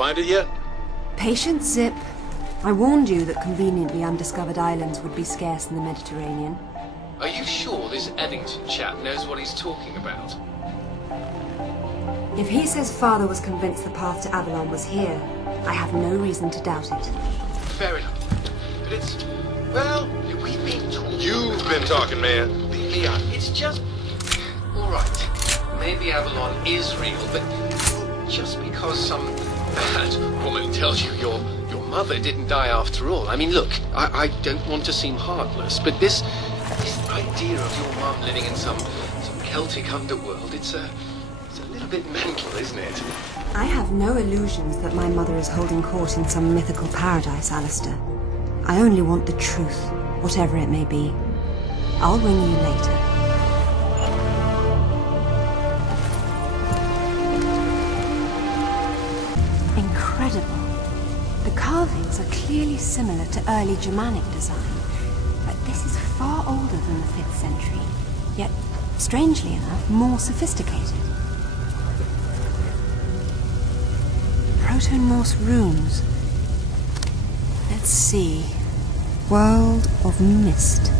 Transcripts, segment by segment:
Find it yet? Patience, Zip. I warned you that conveniently undiscovered islands would be scarce in the Mediterranean. Are you sure this Eddington chap knows what he's talking about? If he says Father was convinced the path to Avalon was here, I have no reason to doubt it. Fair enough. But it's... well, we've been talking... You've been talking, man. Leon, it's just... Alright, maybe Avalon is real, but just because some bad woman tells you your mother didn't die after all. I mean, look, I don't want to seem heartless, but this idea of your mum living in some Celtic underworld, it's a little bit mental, isn't it? I have no illusions that my mother is holding court in some mythical paradise, Alistair. I only want the truth, whatever it may be. I'll ring you later. Incredible. The carvings are clearly similar to early Germanic design, but this is far older than the 5th century, yet, strangely enough, more sophisticated. Proto-Norse runes. Let's see. World of Mist.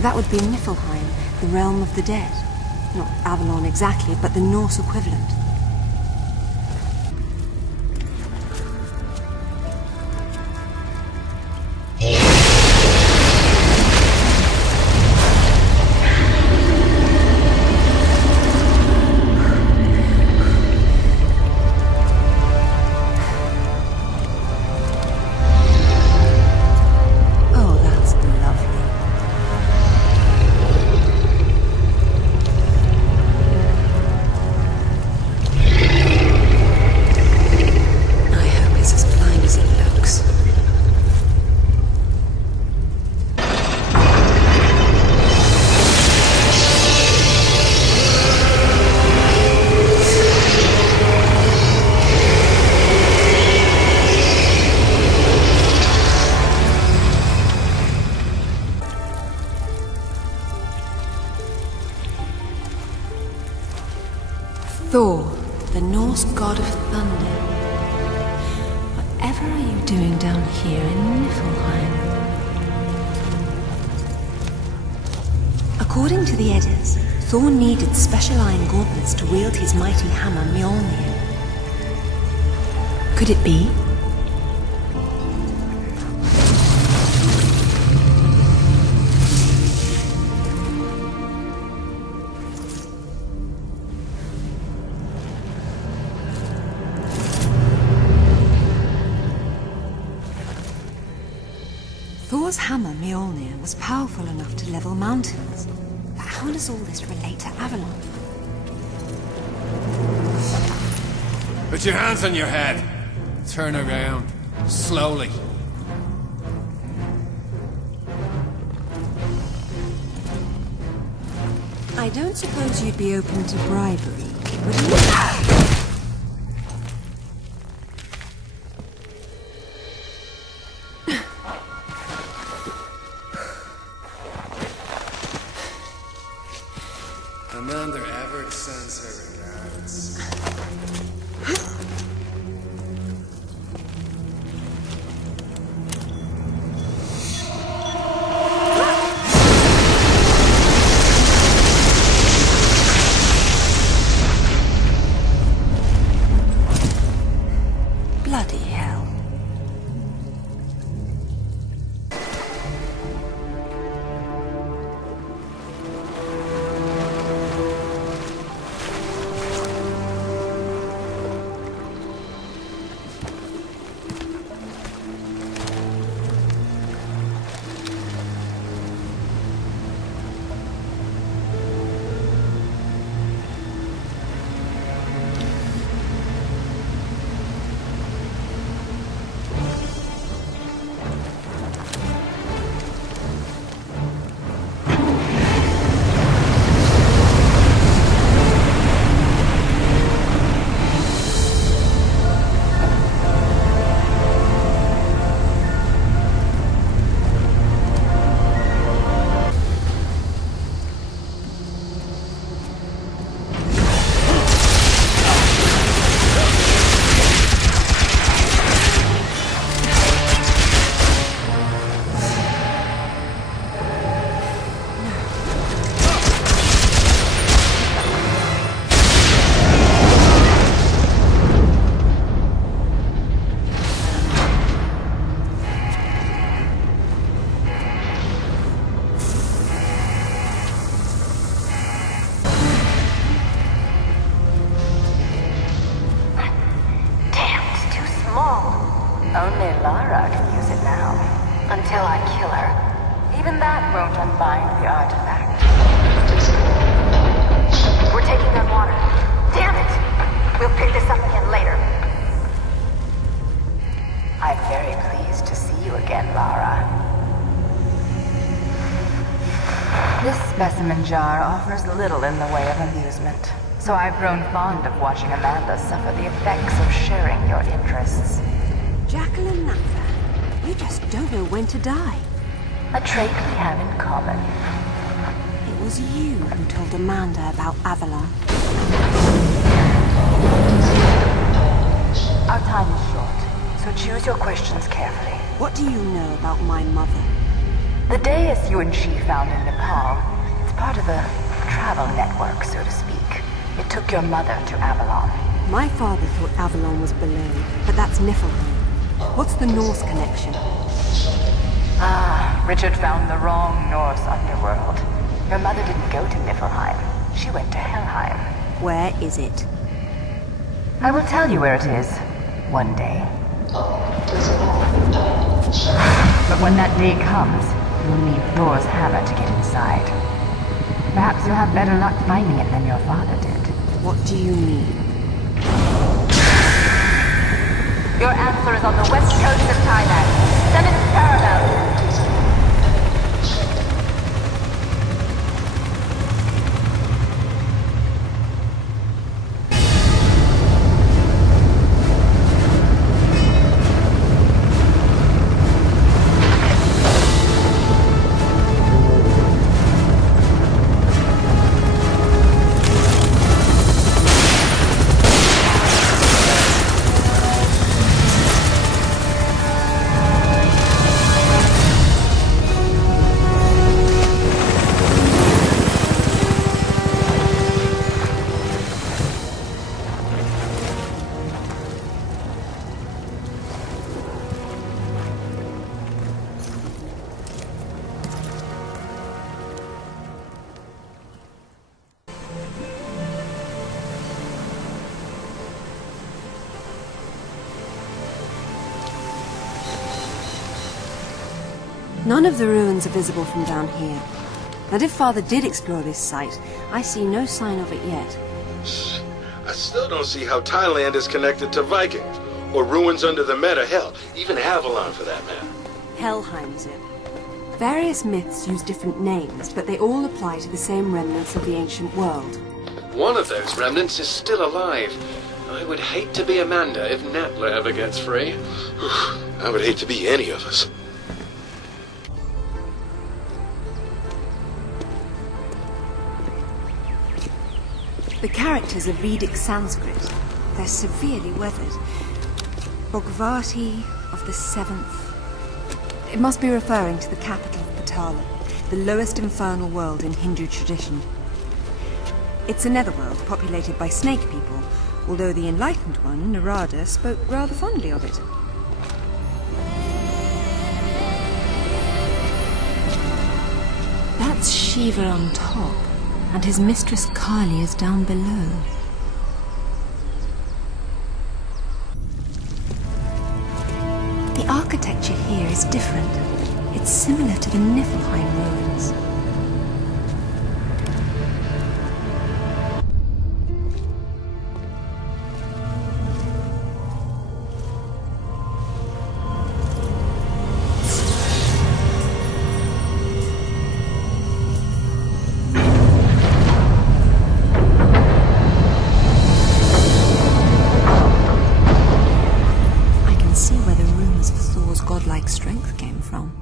That would be Niflheim, the realm of the dead. Not Avalon exactly, but the Norse equivalent. Thor, the Norse god of thunder. Whatever are you doing down here in Niflheim? According to the Eddas, Thor needed special iron gauntlets to wield his mighty hammer Mjolnir. Could it be? Thor's hammer, Mjolnir, was powerful enough to level mountains. But how does all this relate to Avalon? Put your hands on your head. Turn around. Slowly. I don't suppose you'd be open to bribery, would you? Amanda Everett sends her regards. Bloody hell. Even that won't unbind the artifact. We're taking their water. Damn it! We'll pick this up again later. I'm very pleased to see you again, Lara. This specimen jar offers little in the way of amusement, so I've grown fond of watching Amanda suffer the effects of sharing your interests. Jacqueline Nathan, you just don't know when to die. A trait we have in common. It was you who told Amanda about Avalon. Our time is short, so choose your questions carefully. What do you know about my mother? The dais you and she found in Nepal, it's part of a travel network, so to speak. It took your mother to Avalon. My father thought Avalon was below, but that's Niflheim. What's the Norse connection? Ah, Richard found the wrong Norse underworld. Your mother didn't go to Niflheim. She went to Helheim. Where is it? I will tell you where it is, one day. But when that day comes, you'll need Thor's hammer to get inside. Perhaps you'll have better luck finding it than your father did. What do you mean? Your answer is on the west coast of Thailand. Then it's parallel. None of the ruins are visible from down here. And if Father did explore this site, I see no sign of it yet. I still don't see how Thailand is connected to Vikings, or ruins under the Meta, hell, even Avalon for that matter. Helheim's it. Various myths use different names, but they all apply to the same remnants of the ancient world. One of those remnants is still alive. I would hate to be Amanda if Natla ever gets free. I would hate to be any of us. The characters are Vedic Sanskrit. They're severely weathered. Bhagavati of the 7th. It must be referring to the capital of Patala, the lowest infernal world in Hindu tradition. It's a netherworld populated by snake people, although the enlightened one, Narada, spoke rather fondly of it. That's Shiva on top, and his mistress Kali is down below. The architecture here is different. It's similar to the Niflheim ruins. Godlike strength came from.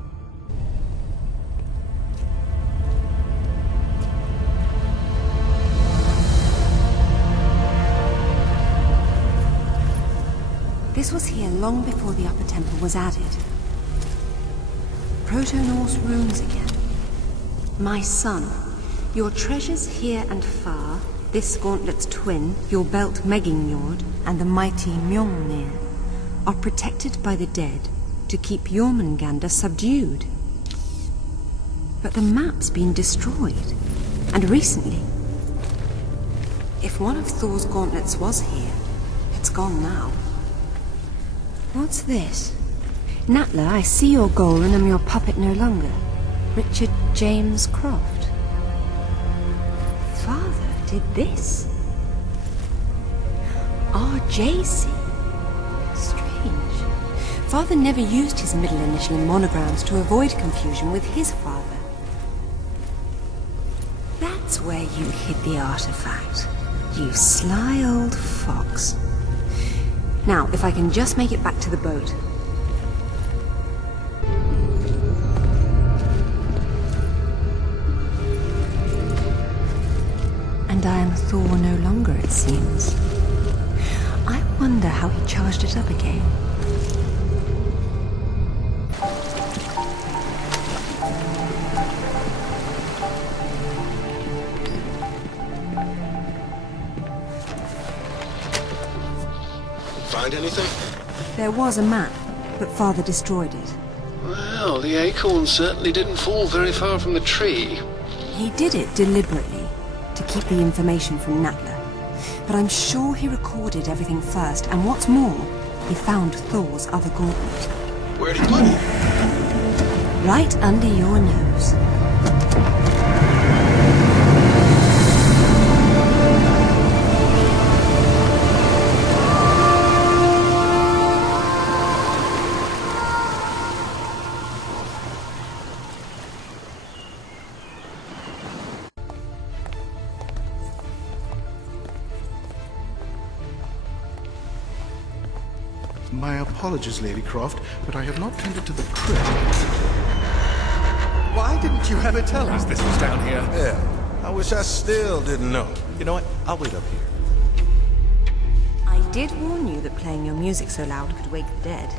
This was here long before the upper temple was added. Proto-Norse runes again. My son, your treasures here and far, this gauntlet's twin, your belt Megingjord, and the mighty Mjolnir, are protected by the dead to keep Jormungandr subdued. But the map's been destroyed, and recently. If one of Thor's gauntlets was here, it's gone now. What's this? Natla, I see your goal and am your puppet no longer. Richard James Croft. Father did this. RJC. Strange. Father never used his middle initial in monograms to avoid confusion with his father. That's where you hid the artifact. You sly old fox. Now, if I can just make it back to the boat. And I am Thor no longer, it seems. I wonder how he charged it up again. Find anything? There was a map, but Father destroyed it. Well, the acorn certainly didn't fall very far from the tree. He did it deliberately, to keep the information from Natla. But I'm sure he recorded everything first, and what's more, he found Thor's other gauntlet. Where'd he put it? Right under your nose. My apologies, Lady Croft, but I have not tended to the crypt. Why didn't you ever tell us this was down here? Yeah, I wish I still didn't know. You know what? I'll wait up here. I did warn you that playing your music so loud could wake the dead.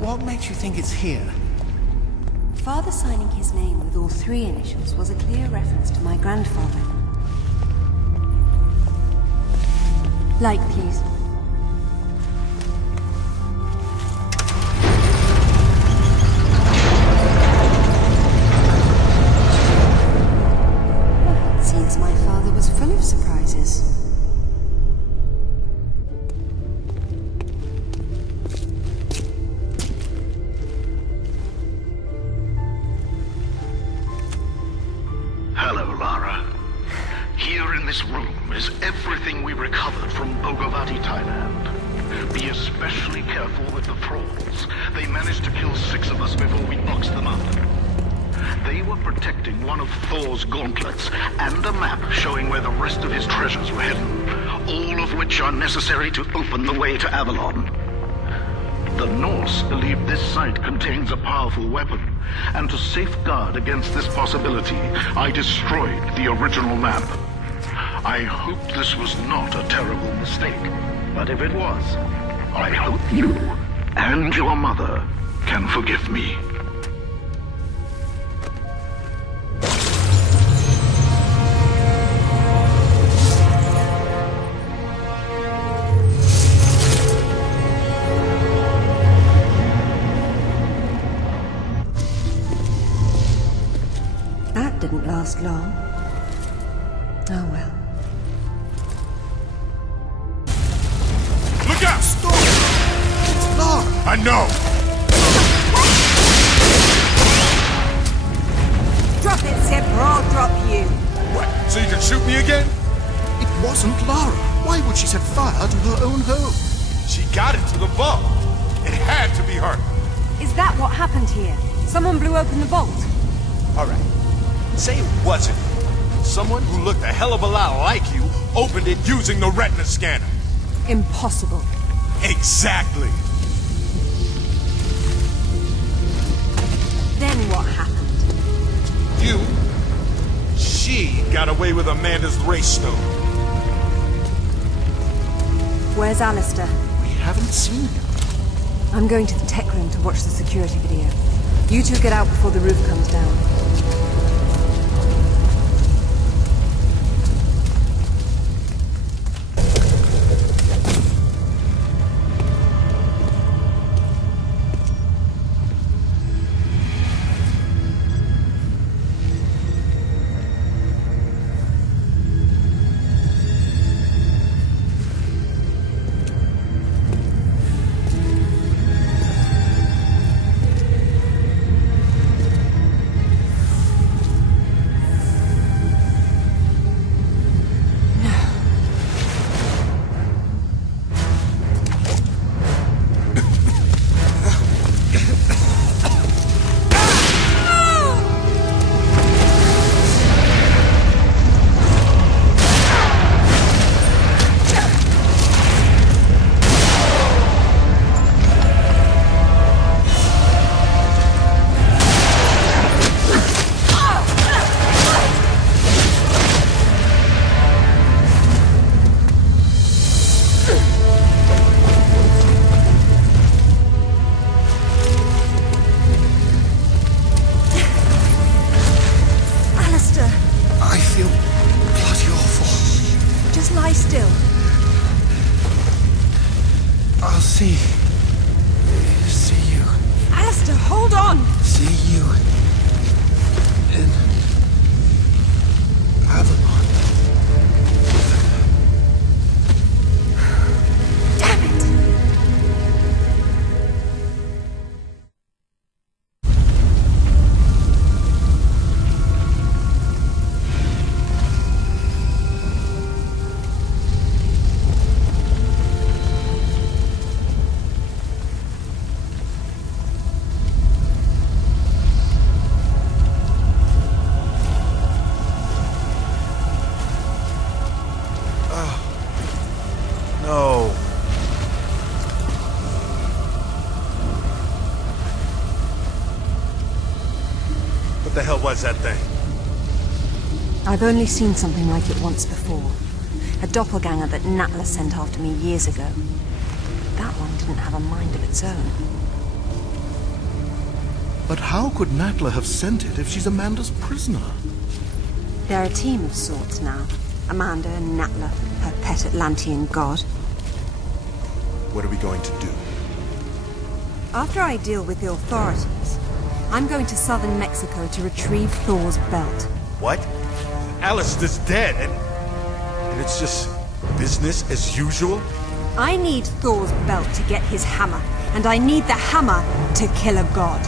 What makes you think it's here? Father signing his name with all three initials was a clear reference to my grandfather. Light, please. Well, it seems my father was full of surprises. Hello, Lara. Here in this room is everything we recovered from Bogavati, Thailand. Be especially careful with the thralls. They managed to kill 6 of us before we boxed them up. They were protecting one of Thor's gauntlets and a map showing where the rest of his treasures were hidden, all of which are necessary to open the way to Avalon. The Norse believe this site contains a powerful weapon, and to safeguard against this possibility, I destroyed the original map. I hope this was not a terrible mistake, but if it was, I hope you and your mother can forgive me. Didn't last long. Oh well. Look out! Stop! It's Lara! I know! Drop it, Zip, or I'll drop you. What, so you can shoot me again? It wasn't Lara. Why would she set fire to her own home? She got it to the vault. It had to be her. Is that what happened here? Someone blew open the vault? All right. Say it wasn't. Someone who looked a hell of a lot like you opened it using the retina scanner. Impossible. Exactly. Then what happened? You? She got away with Amanda's race stone. Where's Alistair? We haven't seen him. I'm going to the tech room to watch the security video. You two get out before the roof comes down. lie still. I'll see you. Alistair, hold on! See you in Avalon. Damn it! No. What the hell was that thing? I've only seen something like it once before. A doppelganger that Natla sent after me years ago. That one didn't have a mind of its own. But how could Natla have sent it if she's Amanda's prisoner? They're a team of sorts now. Amanda and Natla, her pet Atlantean god. What are we going to do? After I deal with the authorities, I'm going to southern Mexico to retrieve Thor's belt. What? Alistair's dead, and it's just business as usual? I need Thor's belt to get his hammer, and I need the hammer to kill a god.